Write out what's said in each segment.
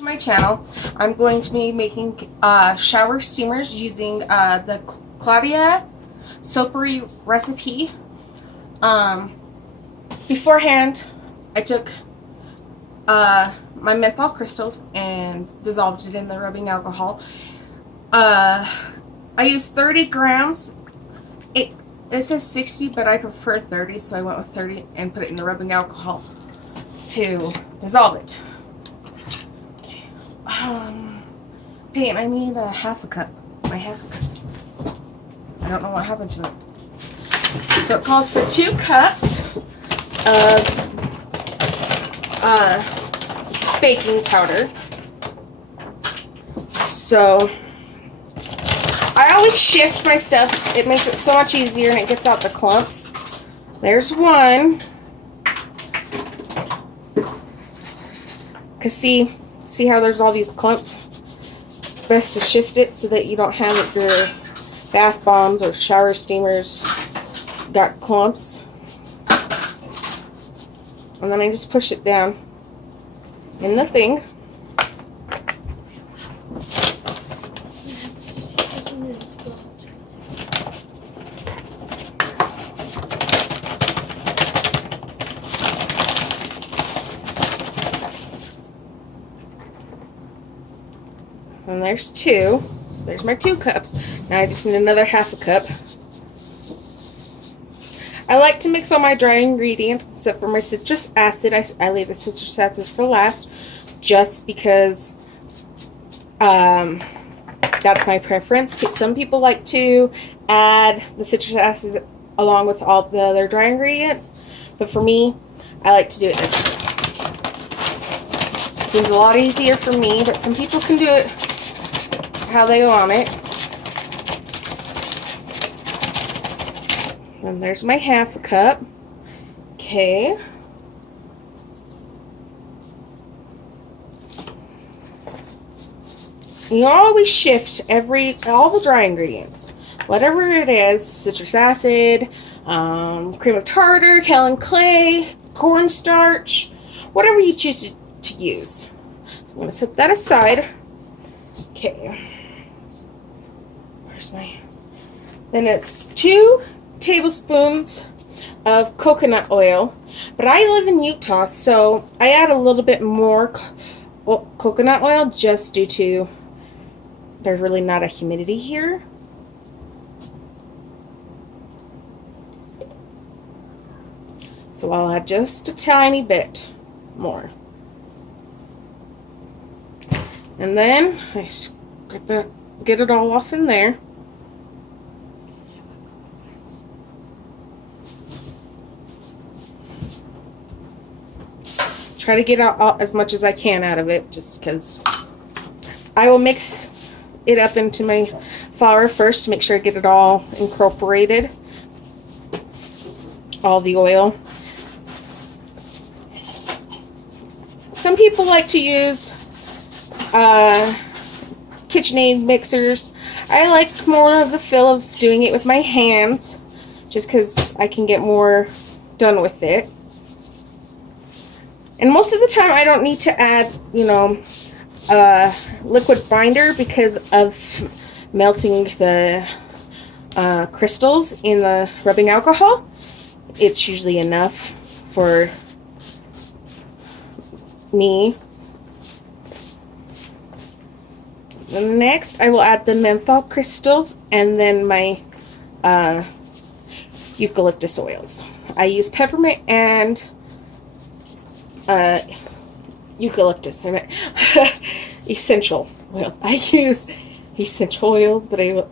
To my channel, I'm going to be making shower steamers using the Claudia soapery recipe. Beforehand, I took my menthol crystals and dissolved it in the rubbing alcohol. I used 30 grams. It says 60, but I prefer 30, so I went with 30 and put it in the rubbing alcohol to dissolve it. Peyton, I need a half a cup. My half a cup. I don't know what happened to it. So it calls for 2 cups of baking powder. So I always shift my stuff. It makes it so much easier and it gets out the clumps. There's one. Cause see how there's all these clumps? It's best to shift it so that you don't have your bath bombs or shower steamers got clumps. And then I just push it down in the thing. And there's 2. So there's my 2 cups. Now I just need another half a cup. I like to mix all my dry ingredients except for my citrus acid. I leave the citrus acid for last just because that's my preference. Because some people like to add the citrus acid along with all the other dry ingredients. But for me, I like to do it this way. It seems a lot easier for me, but some people can do it how they want it. And there's my half a cup. Okay. You always shift all the dry ingredients. Whatever it is, citrus acid, cream of tartar, kaolin clay, cornstarch, whatever you choose to use. So I'm going to set that aside. Okay. Where's my... Then it's 2 tablespoons of coconut oil. But I live in Utah, so I add a little bit more coconut oil just due to there's really not a humidity here. So I'll add just a tiny bit more. And then I get it all off in there. Try to get out as much as I can out of it, just because I will mix it up into my flour first to make sure I get it all incorporated, all the oil. Some people like to use KitchenAid mixers. I like more of the feel of doing it with my hands, just because I can get more done with it. And most of the time I don't need to add, you know, liquid binder because of melting the crystals in the rubbing alcohol. It's usually enough for me. And next I will add the menthol crystals and then my eucalyptus oils. I use peppermint and eucalyptus. I meant essential oils. I use essential oils, but and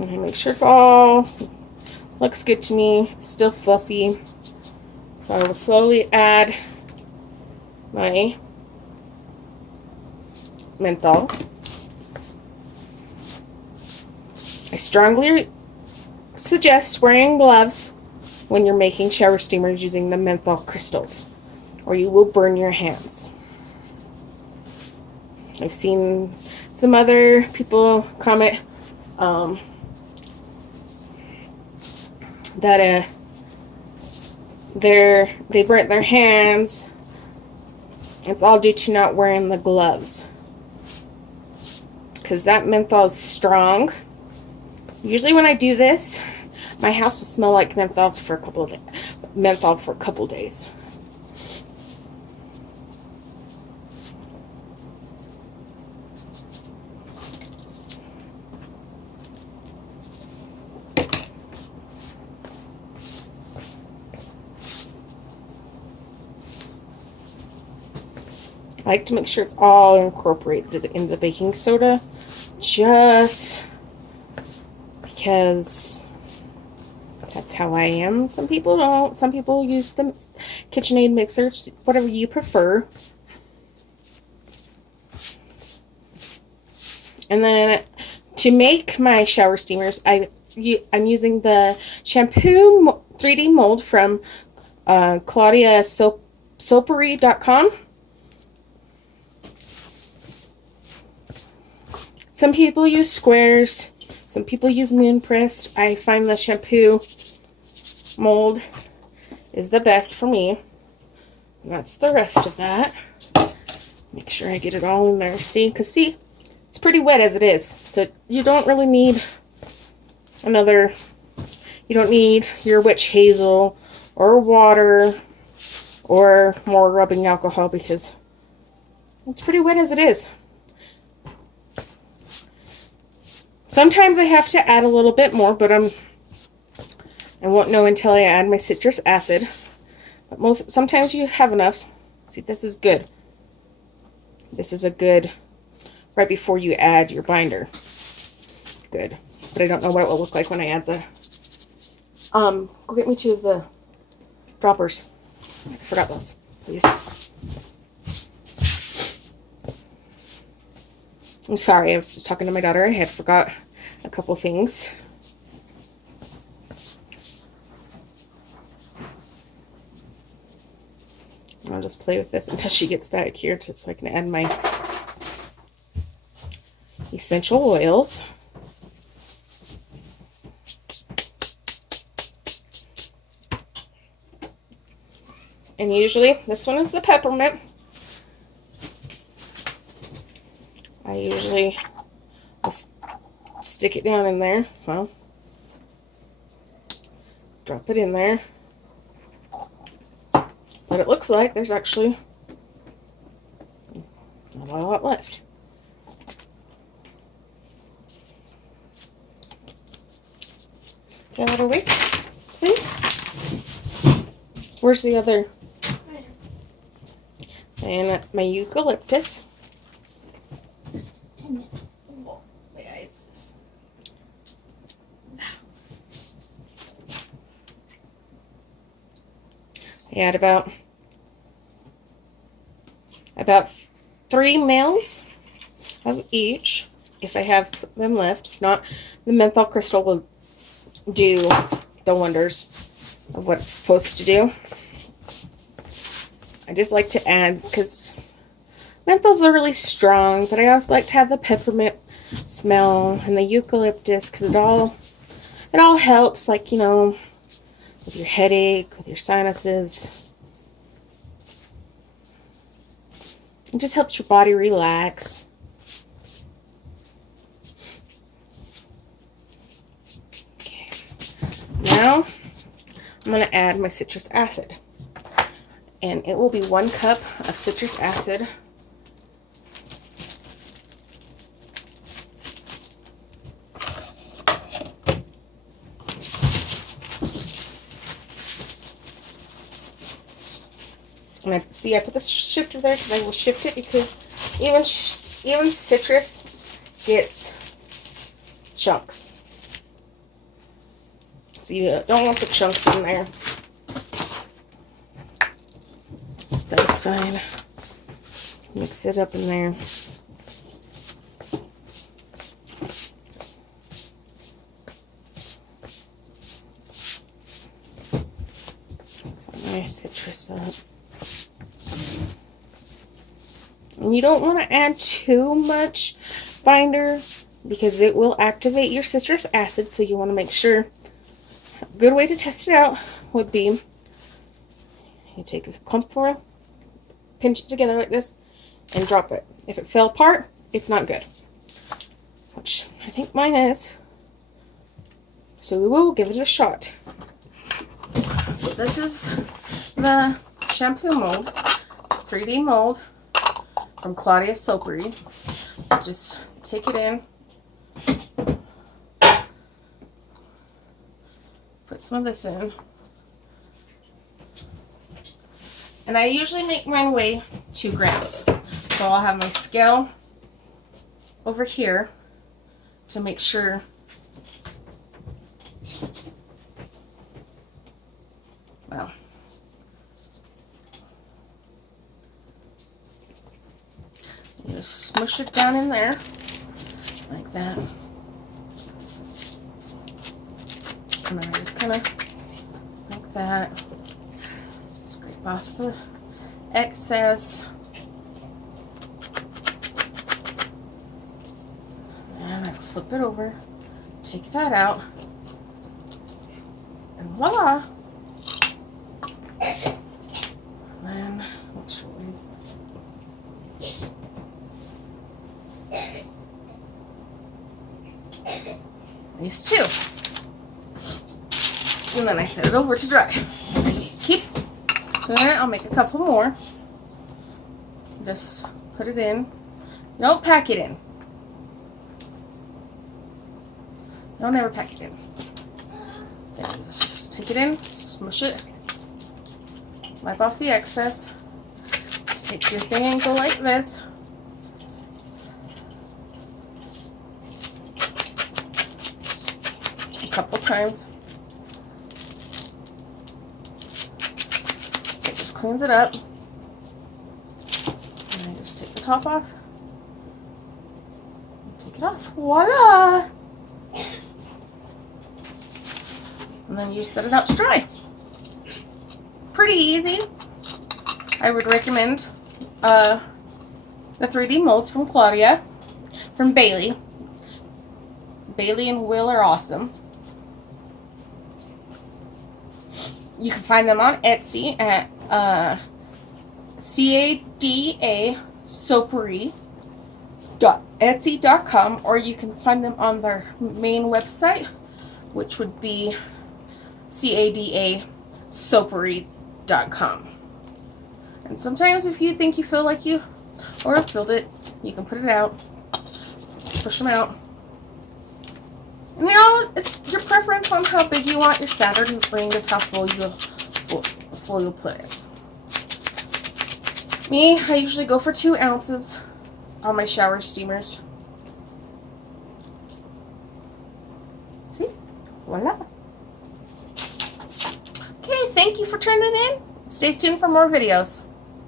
I make sure it's all looks good to me. It's still fluffy, so I will slowly add my menthol. I strongly suggest wearing gloves when you're making shower steamers using the menthol crystals, or you will burn your hands. I've seen some other people comment that they burnt their hands. It's all due to not wearing the gloves, because that menthol is strong. Usually when I do this, my house will smell like menthol for a couple of days. I like to make sure it's all incorporated in the baking soda, just because that's how I am. Some people don't. Some people use the KitchenAid mixers, whatever you prefer. And then to make my shower steamers, I'm using the shampoo 3D mold from ClaudiaSoapery.com. Some people use squares. Some people use moon pressed. I find the shampoo mold is the best for me. And that's the rest of that. Make sure I get it all in there. See, it's pretty wet as it is. So you don't really need you don't need your witch hazel or water or more rubbing alcohol, because it's pretty wet as it is. Sometimes I have to add a little bit more, but I won't know until I add my citrus acid. But sometimes you have enough. See, this is good. This is a good right before you add your binder. Good. But I don't know what it will look like when I add the go get me two of the droppers. I forgot those, please. I'm sorry, I was just talking to my daughter. I had forgot a couple things. I'll just play with this until she gets back here so I can add my essential oils. And usually, this one is the peppermint. I usually just stick it down in there. Well, drop it in there. But it looks like there's actually not a lot left. Throw that away, please. Where's the other? And my eucalyptus. I add about 3 mils of each, if I have them left. If not, the menthol crystal will do the wonders of what it's supposed to do. I just like to add, because menthols are really strong, but I also like to have the peppermint smell and the eucalyptus, because it all helps, like, you know, with your headache, with your sinuses. It just helps your body relax. Okay. Now, I'm going to add my citrus acid. And it will be 1 cup of citrus acid. And I put the shifter there because I will shift it, because even citrus gets chunks. So you don't want the chunks in there. It's this side. Mix it up in there. Some nice citrus up. And you don't want to add too much binder, because it will activate your citrus acid, so you want to make sure a good way to test it out would be you take a clump of oil, pinch it together like this, and drop it. If it fell apart, it's not good. Which I think mine is. So we will give it a shot. So this is the shampoo mold. It's a 3D mold from Claudia's Soapery. So just take it in. Put some of this in. And I usually make mine weigh 2 grams. So I'll have my scale over here to make sure well, you just smush it down in there like that. And then I just kind of like that. Scrape off the excess. And I flip it over, take that out, and voila! And then, which ones? These two. And then I set it over to dry. I just keep doing it. I'll make a couple more. Just put it in. Don't pack it in. Don't ever pack it in. Then just take it in, smush it, wipe off the excess. Just take your thing and go like this. A couple times. It just cleans it up. And I just take the top off. Take it off. Voila! And then you set it out to dry. Pretty easy. I would recommend the 3D molds from Claudia, from Bailey. Bailey and Will are awesome. You can find them on Etsy at cadasoapery.etsy.com, or you can find them on their main website, which would be cadasoapery.com. And sometimes if you think you feel like you or filled it, you can put it out, push them out. And you know, it's your preference on how big you want your Saturn ring is how full you'll put it. Me, I usually go for 2 ounces on my shower steamers. See? Voila. Okay, thank you for tuning in. Stay tuned for more videos.